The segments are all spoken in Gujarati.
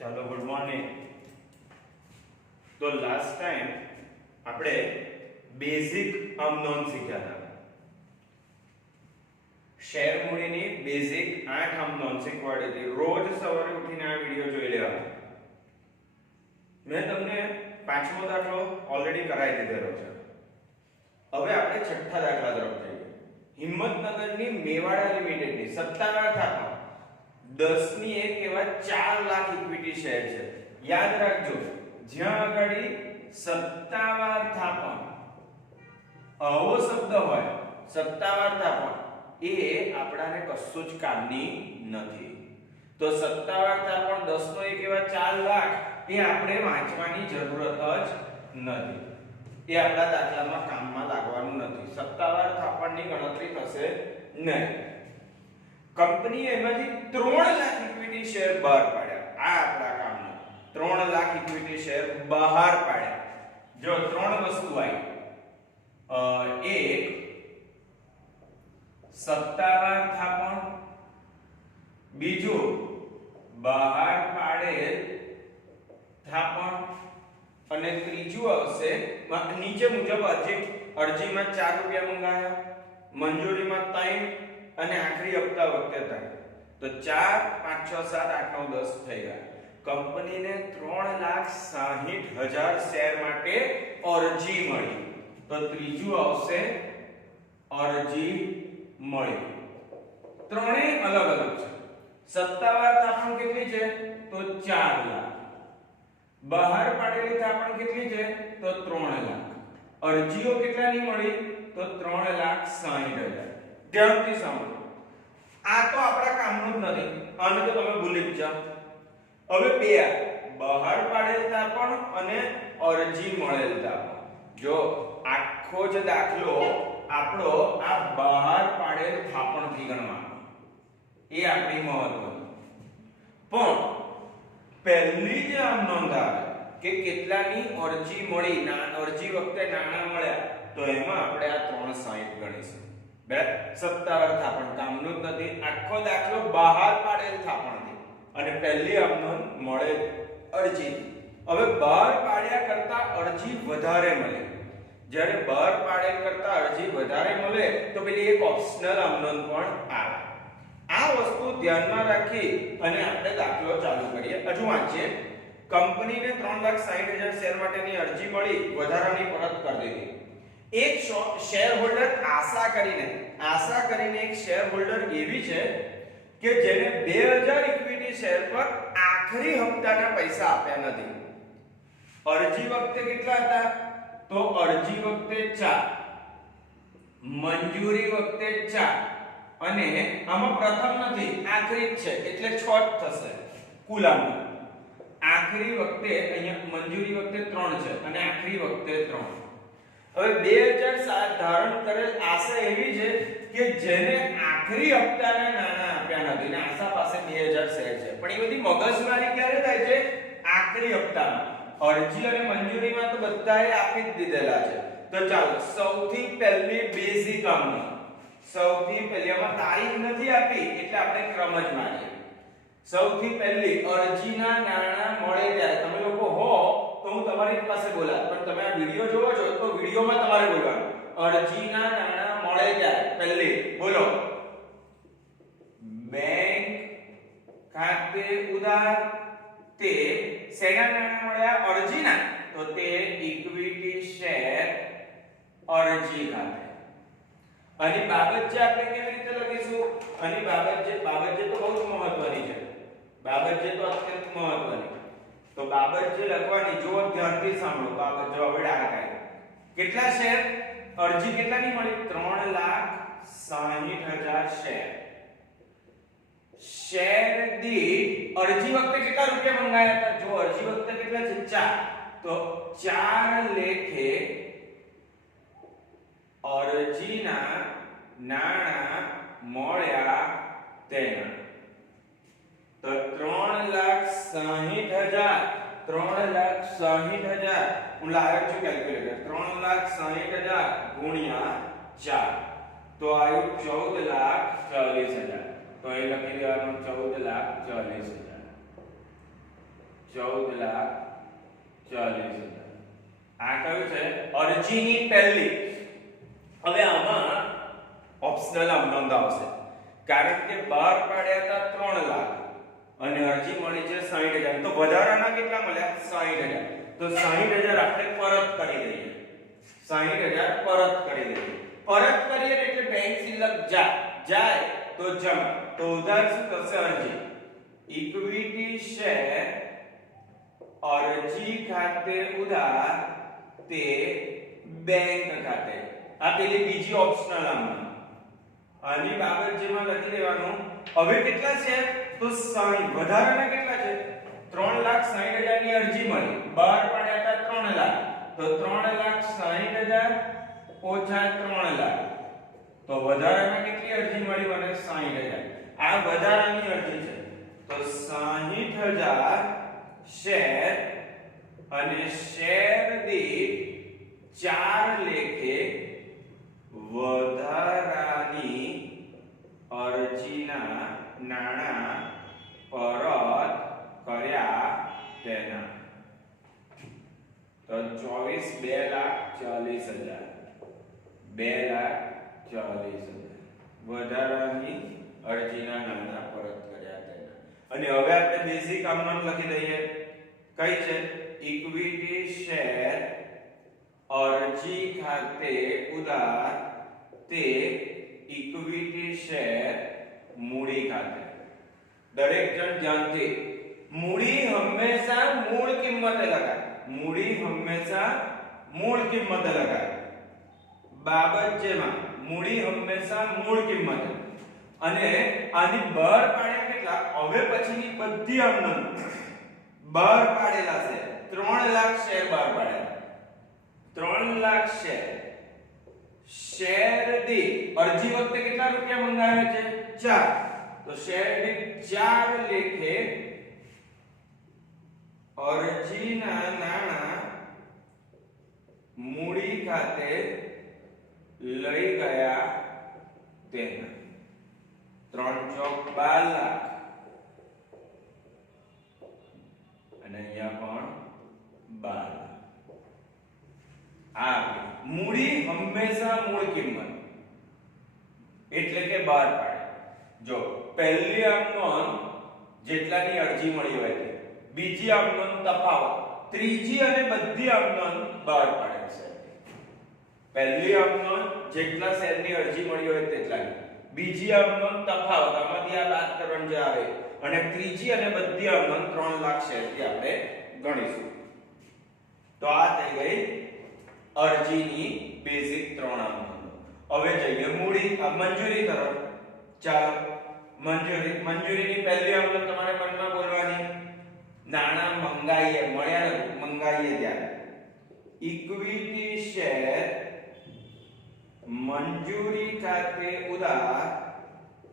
ચાલો ગુડ મોર્નિંગ. તો લાસ્ટ ટાઈમ આપણે બેઝિક અમનોન શીખ્યા હતા. શેર મૂડીની બેઝિક 8 અમનોન શીખવાડી હતી. રોજ સવારે ઉઠીને આ વિડિયો જોઈ લેવાનો. મેં તમને પાંચમો દાખલો ઓલરેડી કરાવી દીધેલો છે. હવે આપણે છઠ્ઠા દાખલા તરફ જઈએ. હિંમતનગરની મેવાડા લિમિટેડની સત્તાવાર થાપણ 10 ની 1 એવા 4 લાખ ઇક્વિટી શેર છે. યાદ રાખજો, જ્યાં આગળ સત્તાવાર થાપણ આવો શબ્દ હોય, સત્તાવાર થાપણ એ આપણાને કશું જ કામની નથી. તો સત્તાવાર થાપણ 10 નો 1 એવા 4 લાખ એ આપણે વાંચવાની જરૂરત જ નથી. એ આપણા દાખલામાં કામમાં લાગવાનું નથી. સત્તાવાર થાપણની ગણતરી થશે નહીં. કંપનીએ એમાંથી 3 લાખ ઇક્વિટી શેર બહાર પાડ્યા. આ આપણા કામનું 3 લાખ ઇક્વિટી શેર બહાર પાડ્યા. જો 3 વસ્તુ આવી, એક સત્તાવાર થાપણ, બીજું બહાર પાડેલ થાપણ અને ત્રીજું આવશે નીચે મુજબ અરજીમાં 4 રૂપિયા મંગાયા, મંજૂરીમાં 3 અને આખરી હપ્તા વખતે 3. તો 4 5 6 7 8 9 10 થઈ ગયા. કંપનીને 3,60,000 શેર માટે અરજી મળી. તો ત્રીજું આવશે અરજી મળી. ત્રણેય અલગ અલગ છે. સત્તાવાર થાપણ કેટલી છે? તો 4 લાખ. બહાર પાડેલી થાપણ કેટલી છે? તો 3 લાખ. અરજીઓ કેટલાની મળી? તો 3,60,000. ધ્યાનથી સાંભળો, આ તો આપણા કામનું જ નથી. આને તો તમે ભૂલી જ જાઓ. હવે બે બહાર પાડેલ થાપણ અને અરજી મળેલ થાપણ. જો આખો જ દાખલો આપણો આ બહાર પાડેલ થાપણથી ગણવાનો, એ આપણી મહત્વની. પણ પહેલી જે આમ નોંધ આવે કે કેટલાની અરજી મળી, અરજી વખતે નાણાં મળ્યા, તો એમાં આપણે આ 360 ગણીશું. બરાબર? સત્તાવાર થાપણ કામનું જ નથી. આખો દાખલો બહાર પાડેલ થાપણથી અને પહેલી આમનોંધ મળે અરજી. હવે બહાર પાડ્યા કરતા અરજી વધારે મળે. જ્યારે બહાર પાડેલ કરતા અરજી વધારે મળે તો પેલી એક ઓપ્શનલ આમનોંધ પણ આવે. આ વસ્તુ ધ્યાનમાં રાખી અને આપણે દાખલો ચાલુ કરીએ. હજુ વાંચીએ. કંપનીને 3,60,000 શેર માટેની અરજી મળી, વધારાની પરત કરી દીધી. એક શેર હોલ્ડર આશા કરીને એક શેર હોલ્ડર એવી છે કે જેને 2000 ઇક્વિટી શેર પર આખરી હપ્તાના પૈસા આપ્યા નથી. અરજી વખતે કેટલા હતા? તો અરજી વખતે 4, મંજૂરી વખતે 4 અને આમાં પ્રથમ નથી, આખરી જ છે એટલે 6 જ થશે કુલ આમનું. આખરી વખતે અહીંયા મંજૂરી વખતે 3 છે અને આખરી વખતે 3. હવે 2007 ધારણ કરેલ આશા એવી છે કે જેને આખરી હપ્તાના નાણાં આપ્યા નથી ને આશા પાસે 2000 શેર છે. પણ એ બધી મગજમારી ક્યારે થાય છે? આખરી હપ્તામાં. અરજી અને મંજૂરીમાં તો બધાએ આપી જ દીધેલા છે. તો ચાલો સૌથી પહેલી બેઝિક આમનોંધ. સૌથી પહેલી આમાં તારીખ નથી આપી એટલે આપણે ક્રમ જ માનીએ. સૌથી પહેલી અરજીના નાણાં મળે ત્યારે તમે લોકો હો તો હું તમારી પાસે બોલા, પણ તમે આ વિડિયો જોવો છો તો વિડિયોમાં તમારે બોલવાનું. અરજીના નાણાં મળે ત્યારે પહેલી બોલો. બેંક ખાતે ઉધાર. તે શેના નાણાં મળ્યા? અરજીના. તો તે ઇક્વિટી શેર અરજી ખાતે. આની બાબત જે આપણે કેવી રીતે લખીશું? આની બાબત જે તો બહુ જ મહત્વની છે. બાબત જે તો અત્યંત મહત્વની. તો બાબત જે લખવાની, જો ધ્યાનથી સાંભળો. બાબત જો હવે ડાકા કેટલા શેર? અરજી કેટલાની મળી? 3,60,000 શેર. શેર દીઠ અરજી વખતે કેટલા રૂપિયા મંગાયા હતા? જો અરજી વખતે કેટલા છે? 4. તો 4 લેખે અરજીના નાણાં મળ્યા તેના. તો 3,60,000 હું લાવ્યો છું કેલ્ક્યુલેટર. 3,60,000 ગુણ્યા 4 તો આવ્યું 14,40,000. તો એ લખી દેવાનું 14,40,000. 14,40,000 આ કયું છે અરજીની પહેલી. હવે આમાં ઓપ્શનલ અમનોંધ આવશે કારણ કે બહાર પાડ્યા હતા 3 લાખ અને અરજી મળી છે 60,000 તો વધારાના કેટલા મળ્યા 60,000 તો 60,000 આપણે પરત કરી દઈએ 60,000 પરત કરી દઈએ. પરત કરીએ એટલે બેંક શિલ્લક જાય તો જમા તો ઉધાર શું થશે અરજી ઇક્વિટી શેર અરજી ખાતે ઉધાર તે બેંક ખાતે. આ પેલી બીજી ઓપ્શનલ આની બાબત જેમાં લખી દેવાનું. હવે કેટલા છે તો 60 વધારાના કેટલા છે 3,60,000 ની અરજી મળી બહાર પાડ્યા હતા 3 લાખ તો 3,60,000 ઓછા 3 લાખ તો વધારાના કેટલી અરજી મળી મને 60,000. આ વધારાની અરજી છે તો 60,000 શેર અને શેર દીઠ 4 લેખે વધારાની અરજીના નાણાં પરત કર્યા તેના. તો 2,40,000 વધારાની અરજીના નાણાં પરત કર્યા તેના. અને હવે આપણે બેઝિક અમનોંધ લખી દઈએ. કઈ છે ઇક્વિટી શેર અરજી ખાતે ઉધાર તે ઇક્વિટી શેર મૂડી ખાતે. દરેક જણ ધ્યાનથી મૂડી હંમેશા મૂળ કિંમતે લખાય. મૂડી હંમેશા મૂળ કિંમતે લખાય. બાબત જેમાં મૂડી હંમેશા મૂળ કિંમતે. અને આની બહાર પાડ્યા કેટલા હવે પછીની બધી અમનોંધ બહાર પાડેલા છે 3 લાખ શેર બહાર પાડ્યા 3 લાખ શેર દીઠ અરજી વખતે કેટલા રૂપિયા મંગાવ્યા છે 4 તો શેર દીઠ 4 લેખે અરજીના નાણાં મૂડી ખાતે લઈ ગયા તેના. 3 ચોક 12 લાખ અને અહીંયા પણ 12 લાખ. આ મૂડી હંમેશા મૂળ કિંમત એટલે કે બહાર પાડે. જો પહેલી અમનોંધ જેટલાની અરજી મળી હોય છે બીજી અમનોંધ તફાવત ત્રીજી અને બધી અમનોંધ બહાર પાડે છે. પહેલી અમનોંધ જેટલા શેરની અરજી મળી હોય તેટલાની બીજી અમનોંધ તફાવત આમાંથી આ બાદ કરવાનું જે આવે અને ત્રીજી અને બધી અમનોંધ 3 લાખ શેરથી આપણે ગણીશું. તો આ થઈ ગઈ અરજીની બેઝિક 3 અમનોંધો. હવે જઈએ મૂડી મંજૂરી તરફ. ચાલો મંજૂરીની પહેલી અમનોંધ તમારે મનમાં બોલવાની. નાણાં મંગાઈએ મળ્યા મંગાઈએ ત્યારે ઇક્વિટી શેર મંજૂરી ખાતે ઉધાર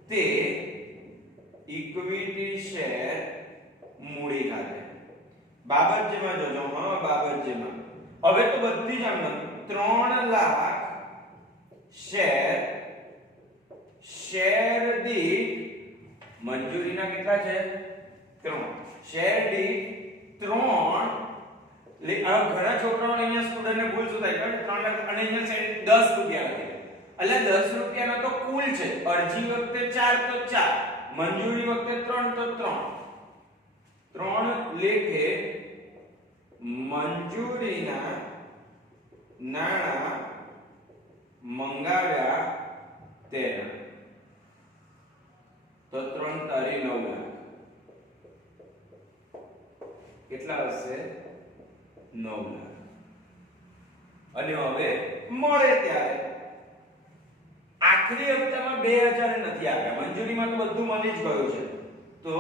તે ઇક્વિટી શેર મૂડી ખાતે. બાબત જેમાં જોજો બાબત જેમાં હવે તો બધી જ અમનોંધ 3 લાખ શેર દીઠ મંજૂરીના કેટલા છે 3 શેર દીઠ 3 આ ઘણા છોકરાઓને અહીંયા સ્ટુડન્ટને ભૂલ શું થાય કે 3 લાખ અને અહીંયા શેર 10 રૂપિયા લખે એટલે 10 રૂપિયાનો તો કુલ છે. અરજી વખતે 4 તો 4 મંજૂરી વખતે 3 તો 3 લેખે મંજૂરીના નાણાં મંગાવ્યા તેના. તો 3 તારી 9 લાખ કેટલા હશે 9 લાખ. અને હવે મળે ત્યારે આખરી હપ્તામાં 2000 નથી આપ્યા મંજૂરીમાં તો બધું મળી જ ગયું છે. તો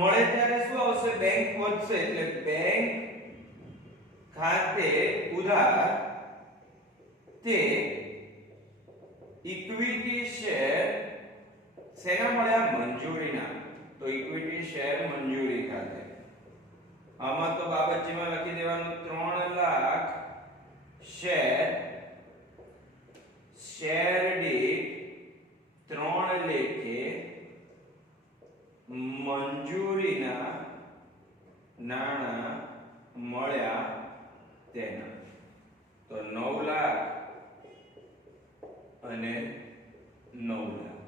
મળે ત્યારે શું આવશે બેંક વધશે એટલે બેંક ખાતે ઉધાર તે ઇક્વિટી શેર શેના મળ્યા મંજૂરીના. તો ઇક્વિટી શેર મંજૂરી ખાતે. આમાં તો બાબત જેમાં લખી દેવાનું 3 લાખ શેર દીઠ 3 લેખે મંજૂરીના નાણાં મળ્યા તેના. તો 9 લાખ અને 9 લાખ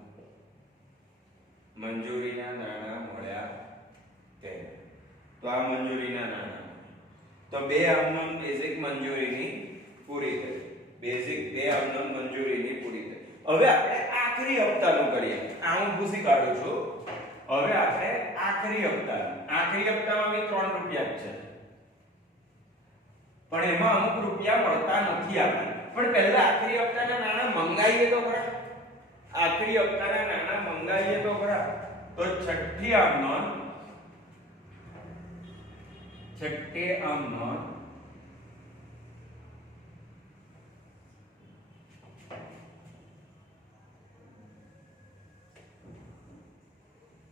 મંજૂરીના નાણાં મળ્યા તેના. તો આ મંજૂરીના નાણાં. તો બે અમનોન બેઝિક મંજૂરીની પૂરી થઈ. બેઝિક બે અમનોન મંજૂરીની પૂરી થઈ. હવે આપણે આખરી હપ્તાનું કરીએ. આ હું ભૂસી કાઢું છું. હવે આપણે આખરી હપ્તાનું. આખરી હપ્તામાં બી 3 રૂપિયા જ છે, પણ એમાં અમુક રૂપિયા મળતા નથી આપણને. પણ પહેલા આખરી હપ્તાના નાણાં મંગાઈએ તો ખરા. આખરી હપ્તાના નાણાં મંગાઈએ તો ખરા. તો છઠ્ઠી અમનોન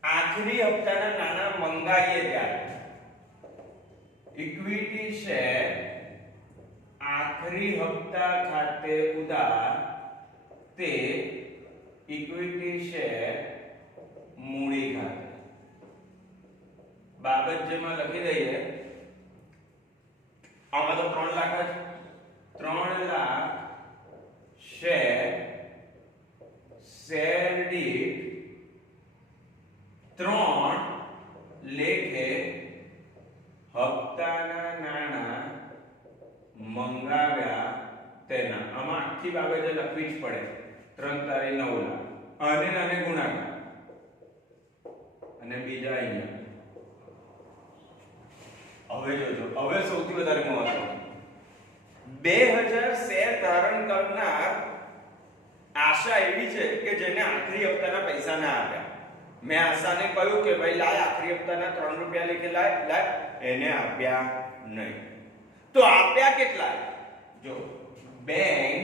આખરી હપ્તાના નાણાં મંગાઈએ ત્યારે ઇક્વિટી શેર આખરી હપ્તા ખાતે ઉધાર તે ઇક્વિટી શેર મૂડી ખાતે. બાબત જેમાં લખી દઈએ. આમાં તો 3 લાખ જ. 3 લાખ શેર દીઠ 3 લેખે હપ્તાના નાણાં મંગાવ્યા તેના. આમાં આખી બાબતે લખવી જ પડે. 3 તારી 9 લાખ અને ગુણાકાર અને બીજા અહીંયા. હવે જોજો, હવે સૌથી વધારે મહત્વનું 2000 શેર ધારણ કરનાર આશા એવી છે કે જેને આખરી હપ્તાના પૈસા ના આપ્યા. મેં આશાને કહ્યું કે ભાઈ લાય આખરી હપ્તાના 3 રૂપિયા લેખે લાય. એને આપ્યા નહીં. તો આપ્યા કેટલા? જો બેંક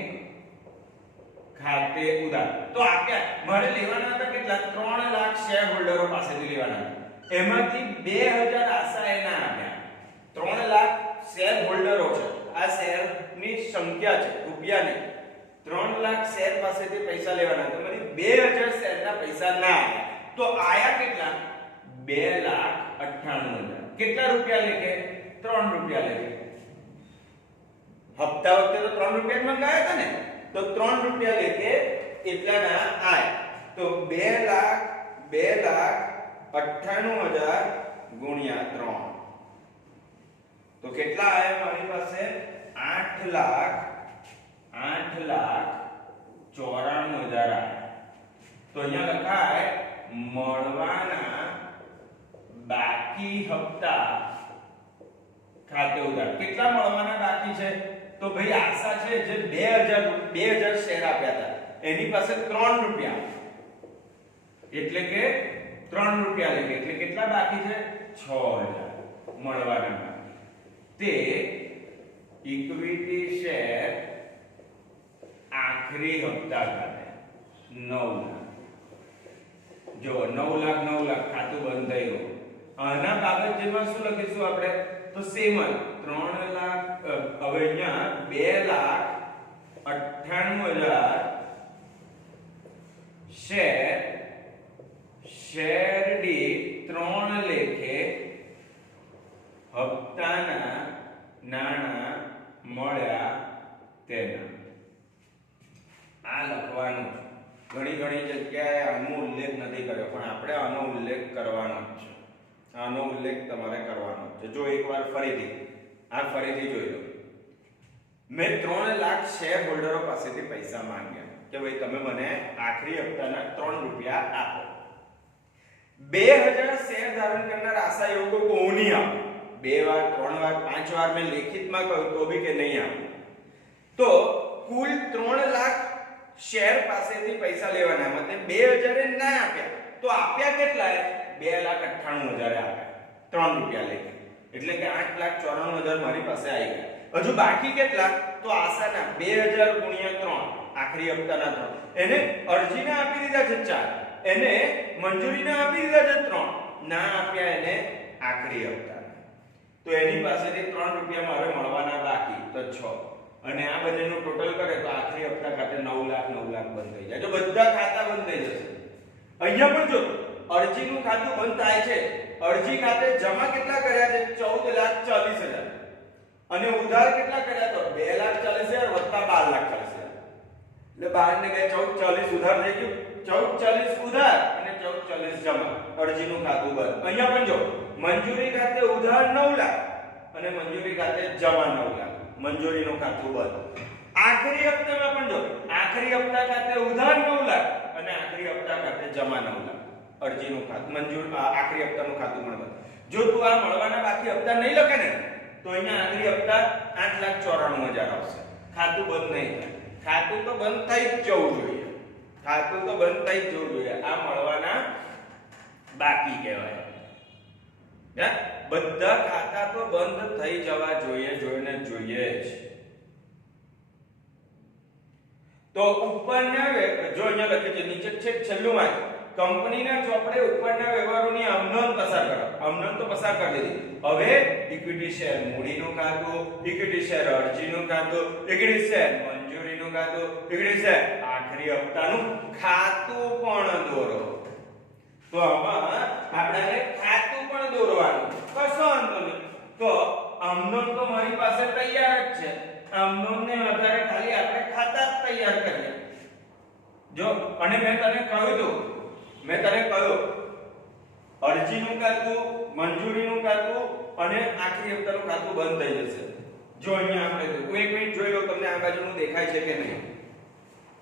ખાતે ઉધાર. તો આપ્યા મારે લેવાના હતા કેટલા? 3 લાખ શેર હોલ્ડરો પાસેથી લેવાના હતા. એમાંથી 2000 આશા એના આપ્યા. 3 લાખ શેર હોલ્ડરો છે. આ શેરની સંખ્યા છે, રૂપિયા નહીં. 3 લાખ શેર પાસેથી પૈસા લેવાના હતા. મને 2000 શેરના પૈસા ના આવ્યા. તો આયા કેટલા? 2,98,000. કેટલા રૂપિયા લેખે? 3 રૂપિયા લેખે. હપ્તા વખતે તો 3 રૂપિયા જ મંગાયા હતા ને. તો 3 રૂપિયા લેખે એટલાના આયા. તો 2,98,000 ગુણ્યા 3. તો કેટલા આયા મારી પાસે? 8,94,000 આયા. તો અહીંયા લખાય મળવાના બાકી હપ્તા ખાતે ઉધાર. કેટલા મળવાના બાકી છે? તો ભાઈ આશા છે જે 2000 શેર આપ્યા હતા એની પાસે 3 રૂપિયા, એટલે કે 3 રૂપિયા લેખે. એટલે કેટલા બાકી છે? 6,000 મળવાના બાકી. તે ઇક્વિટી શેર આખરી હપ્તા ખાતે 9 લાખ. જો 9 લાખ ખાતું બંધ થઈ ગયું. આના બાબત જેમાં શું લખીશું આપણે? તો સેમ જ 3 લાખ. હવે અહીંયા 2,98,000 શેર દીઠ 3 લેખે હપ્તાના નાણાં મળ્યા તેના. આ લખવાનું છે. ઘણી જગ્યાએ આનો ઉલ્લેખ નથી કર્યો, પણ આપણે આનો ઉલ્લેખ કરવાનો જ છે. આનો ઉલ્લેખ તમારે કરવાનો છે. જો એકવાર ફરીથી જોઈ લો. મેં 3 લાખ શેર હોલ્ડરો પાસેથી પૈસા માંગ્યા કે ભાઈ તમે મને આખરી હપ્તાના 3 રૂપિયા આપો. 2000 શેર ધારણ કરનાર આશા યોગો કોની આપો? 2 વાર, 3 વાર, 5 વાર મેં લેખિતમાં કહ્યું તો બી કે નહીં આપો. તો કુલ 3 લાખ શેર પાસેથી પૈસા લેવાના. મતલબ 2000 ના આપ્યા. તો આપ્યા કેટલા? 2,98,000 આપ્યા 3 રૂપિયા લેખે. એટલે કે 8,94,000 મારી પાસે આવી ગયા. હજુ બાકી કેટલા? તો આશાના 2000 ગુણ્યા 3 આખરી હપ્તાના 3. એને અરજીના આપી દીધા છે 4. એને મંજૂરીના આપી દીધા છે 3. ના આપ્યા એને આખરી હપ્તાના. તો એની પાસેથી 3 રૂપિયા મારે મળવાના બાકી, તો 6. અને આ બંનેનું ટોટલ કરે તો આખરી હપ્તા ખાતે 9 લાખ બંધ થઈ જાય. તો બધા ખાતા બંધ થઈ જશે. અહીંયા પણ જો અરજીનું ખાતું બંધ થાય છે, અરજી ખાતે જમા કેટલા કર્યા છે 14,40,000 અને ઉધાર કેટલા કર્યા તો 2,40,000 વત્તા 12,40,000 એટલે 12 ને 2 14 40 ઉધાર થઈ ગયું, 14 40 ઉધાર અને 14 40 જમા, અરજીનું ખાતું બંધ. અહીંયા પણ જો મંજૂરી ખાતે ઉધાર 9 લાખ અને મંજૂરી ખાતે જમા 9 લાખ, મંજૂરીનું ખાતું બંધ. આખરી હપ્તામાં પણ જો આખરી હપ્તા ખાતે ઉધાર 9 લાખ અને આખરી હપ્તા ખાતે જમા 9 લાખ, અરજીનું ખાતું મંજૂર આખરી હપ્તાનું ખાતું પણ બંધ. જો તું આ મળવાના બાકી હપ્તા નહીં લખે ને તો અહીંયા આખરી હપ્તા 8,94,000 આવશે, ખાતું બંધ નહીં થાય. ખાતું તો બંધ થઈ જ જવું જોઈએ, ખાતું તો બંધ થઈ જ જવું જોઈએ. આ મળવાના બાકી કહેવાય. બધા ખાતા તો બંધ થઈ જવા જોઈએ, જોઈને જોઈએ જ. તો ઉપરના જો અહીંયા લખે છે નીચે છે છેલ્લું માં કંપનીના ચોપડે ઉપરના વ્યવહારોની આમનોંધ પસાર કરો. આમનોંધ તો પસાર કરી દીધી. હવે ઇક્વિટી શેર મૂડીનું ખાતું, ઇક્વિટી શેર અરજીનું ખાતું, ઇક્વિટી શેર મંજૂરીનું ખાતું, ઇક્વિટી શેર આખરી હપ્તાનું ખાતું પણ દોરો. તો આમાં આપણે ખાતું પણ દોરવાનું, કશો વાંધો નહીં. તો આમનોંધ તો મારી પાસે તૈયાર જ છે, આમનોંધને આધારે ખાલી આપણે ખાતા જ તૈયાર કરીએ. જો અને મેં તને કહ્યું અરજીનું ખાતું, મંજૂરીનું ખાતું અને આખરી હપ્તાનું ખાતું બંધ થઈ જશે. જો અહીંયા આપણે એક મિનિટ જોઈ લો, તમને આ બાજુનું દેખાય છે કે નહીં?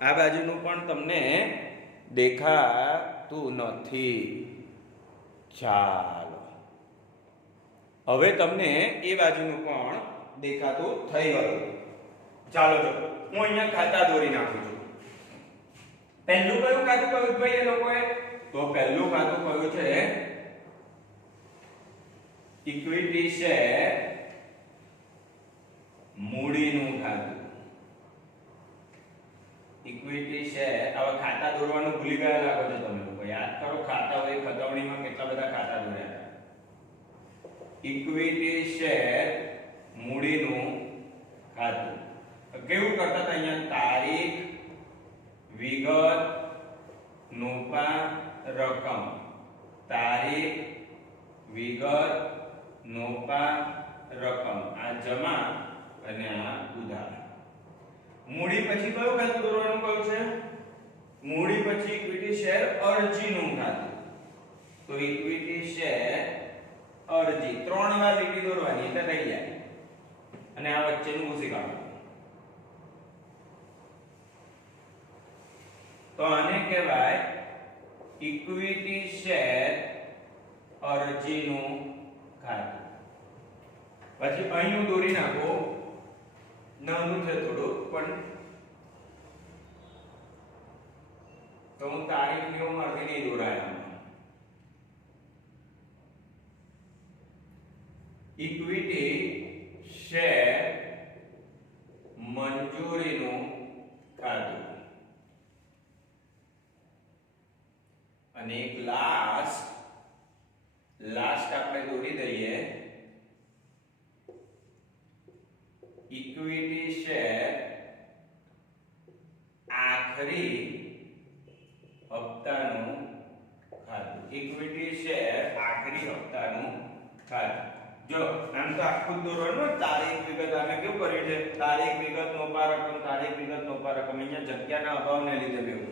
આ બાજુનું પણ તમને દેખાતું નથી. ચાલો હવે તમને એ બાજુનું પણ દેખાતું થઈ ગયું. ચાલો જો હું અહીંયા ખાતા દોરી નાખું છું. પહેલું કયું ખાતું કહ્યું ભાઈ એ લોકોએ? તો પહેલું ખાતું કયું છે ઇક્વિટી શેર મૂડીનું ખાતું. ઇક્વિટી શેર, હવે ખાતા દોરવાનું ભૂલી ગયા લાગો છો તમે લોકો. યાદ કરો ખાતા હોય ખતવણીમાં કેટલા બધા ખાતા દોર્યા હતા. ઇક્વિટી શેર મૂડીનું ખાતું કેવું કરતા હતા? અહીંયા તારીખ, વિગત, નોપા, રકમ. તારીખ, વિગત, નોપા, રકમ. આ જમા અને આ ઉધાર. મૂડી પછી કયું ખાતું દોરવાનું કહ્યું છે? મૂડી પછી ઇક્વિટી શેર અરજીનું ખાતું. તો ઇક્વિટી શેર અરજી 3 વાર લીટી દોરવાની એટલે થઈ જાય. અને આ વચ્ચેનું ભૂસી કાઢો. તો આને કહેવાય ઇક્વિટી શેર અરજીનું ખાતું. પછી અહીં દોરી નાખો, નાનું છે થોડું પણ, તો હું તારીખ ની ઉંમરથી નહીં દોરાયા. ઇક્વિટી શેર મંજૂરીનું ખાતું. અને એક લાસ્ટ આપણે દોરી દઈએ ઇક્વિટી શેર આખરી હપ્તાનું ખાતું. ઇક્વિટી શેર આખરી હપ્તાનું ખાતું. જો આમ તો આખું દોરવાનું. તારીખ વિગત અમે કેવું કર્યું છે? તારીખ વિગત નોપા રકમ, તારીખ વિગત નોપા રકમ. અહીંયા જગ્યાના અભાવને લીધે બેવું.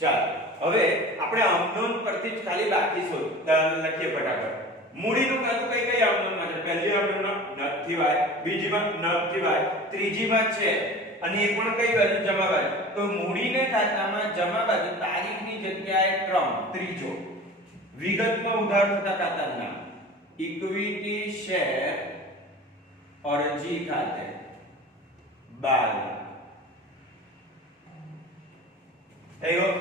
ચાલો હવે આપણે આમનોંધ પરથી જ ખાલી બાકી લખીએ ફટાફટ. મૂડીનું ખાતું કઈ કઈ આમનોંધમાં છે? પહેલી આમનોંધમાં નફથી વાય, બીજીમાં નફથી વાય, ત્રીજીમાં છે અને એ પણ કઈ બાજુ? જમા બાજુ. તો મૂડીને ખાતામાં જમા બાજુ તારીખની જગ્યાએ ક્રમ ત્રીજો, વિગતમાં ઉધાર થતા ખાતાનું નામ. ઇક્વિટી શેર અરજી ખાતે 12 થઈ ગયો.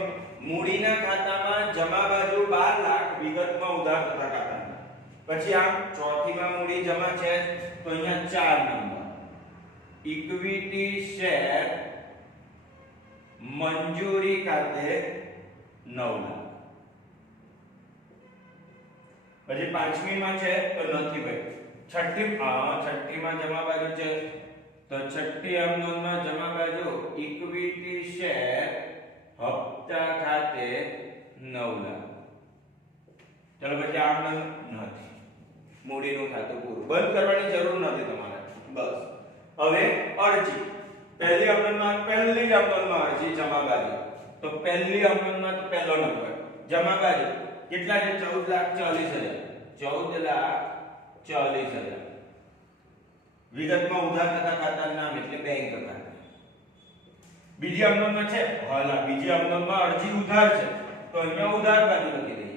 મૂડીના ખાતામાં જમા બાજુ 12 લાખ, વિગતમાં ઉધાર થતા ખાતાના. પછી આમ ચોથીમાં મૂડી જમા છે તો અહીંયા 4 નંબર ઇક્વિટી શેર મંજૂરી ખાતે 9 લાખ. પછી પાંચમીમાં છે તો નથી ભાઈ. છઠ્ઠીમાં જમા બાજુ છે તો છઠ્ઠી આમનોંધમાં જમા બાજુ ઇક્વિટી શેર હપ્તા ખાતે 9 લાખ. ચલો પછી આગળ નથી, મૂડીનું ખાતું પૂરું, બંધ કરવાની જરૂર નથી તમારે. બસ હવે અરજી, પહેલી અવનનમાં પહેલી જ અવનનમાં અરજી જમા બાજુ, તો પહેલી અવનનમાં તો પહેલો નંબર જમા બાજુ કેટલા છે? 14,40,000. 14,40,000. વિગતમાં ઉધાર થતા ખાતાનું નામ એટલે બેંક ખાતું. બીજી અવનનમાં છે હાલા, બીજી અવનનમાં અરજી ઉધાર છે તો અહીંયા ઉધાર બાજુ લખી દઈએ.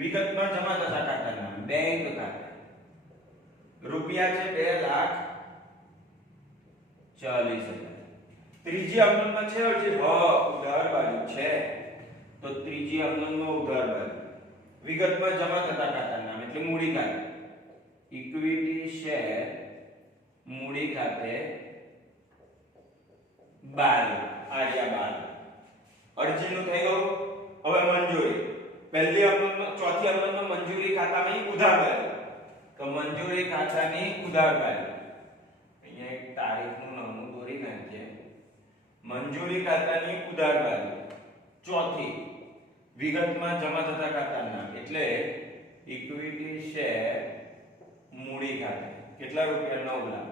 વિગતમાં જમા થતા ખાતાનું નામ બેંક ખાતું. રૂપિયા છે 2,40,000. ત્રીજી અવનનમાં છે અરજી ઉધાર બાજુ છે તો ત્રીજી અવનનમાં ઉધાર બાજુ. વિગતમાં જમા થતા ખાતાનું નામ એટલે મૂડી ખાતું. ઇક્વિટી શેર મૂડી ખાતે 12 આર્યા 12. અરજીનું થઈ ગયું. હવે મંજૂરી, પહેલી અવનનમાં ચોથી અવનનમાં મંજૂરી ખાતામાં ઉધાર બાજુ, તો મંજૂરી ખાતાની ઉધાર બાજુ અહીંયા એક તારીખનું નામું દોરી નાખીએ. મંજૂરી ખાતાની ઉધાર બાજુ ચોથી વિગતમાં જમા થતા ખાતાનું નામ એટલે ઇક્વિટી શેર મૂડી ખાતે કેટલા રૂપિયા? 9 લાખ.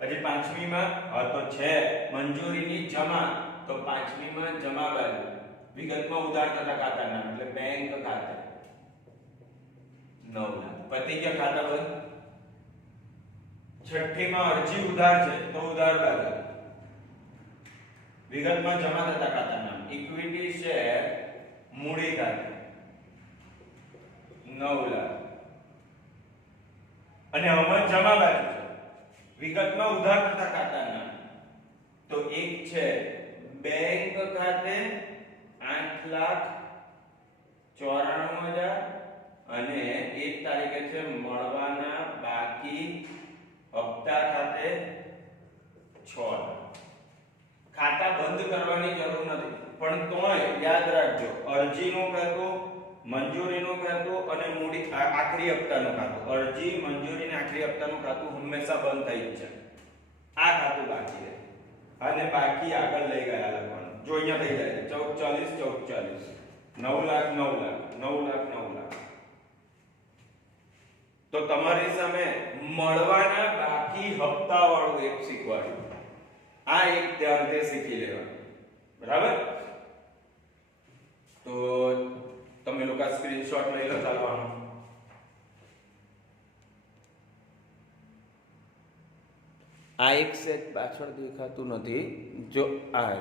પછી પાંચમીમાં તો છે મંજૂરીની જમા, તો પાંચમીમાં જમા બાજુ વિગતમાં ઉધાર થતા ખાતાનું નામ એટલે બેંક ખાતે 9 લાખ. પતી ગયા ખાતા બંધ. છઠ્ઠીમાં અરજી ઉધાર છે તો ઉધાર બાજુ વિગતમાં જમા થતા ખાતાનું નામ ઇક્વિટી શેર મૂડી ખાતે 9 લાખ. અને આમાં જમા બાજુ છે વિગતમાં ઉધાર થતા ખાતાનું નામ, તો એક છે બેંક ખાતે 8,94,000 અને 1 તારીખે છે મળવાના બાકી હપ્તા ખાતે 6 લાખ. ખાતા બંધ કરવાની જરૂર નથી, પણ તોય યાદ રાખજો અરજીનું ખાતું, મંજૂરીનું ખાતું અને મૂડી આખરી હપ્તાનું ખાતું. અરજી, મંજૂરી અને આખરી હપ્તાનું ખાતું હંમેશા બંધ થઈ જ છે. આ ખાતું બાકી રહે અને બાકી આગળ લઈ ગયા લખવાનું. જો અહીંયા થઈ જાય 14,40,14,40 9 લાખ 9 લાખ 9 લાખ 9 લાખ. તો તમારી સામે મળવાના બાકી હપ્તા વાળું એક શીખવાડ્યું. આ એક ધ્યાનથી શીખી લેવાનું, બરાબર? તો તમે લોકો સ્ક્રીનશોટ લઈ લો ચાલવાનો. આ એક સેટ પાછળ દેખાતું નથી, જો આ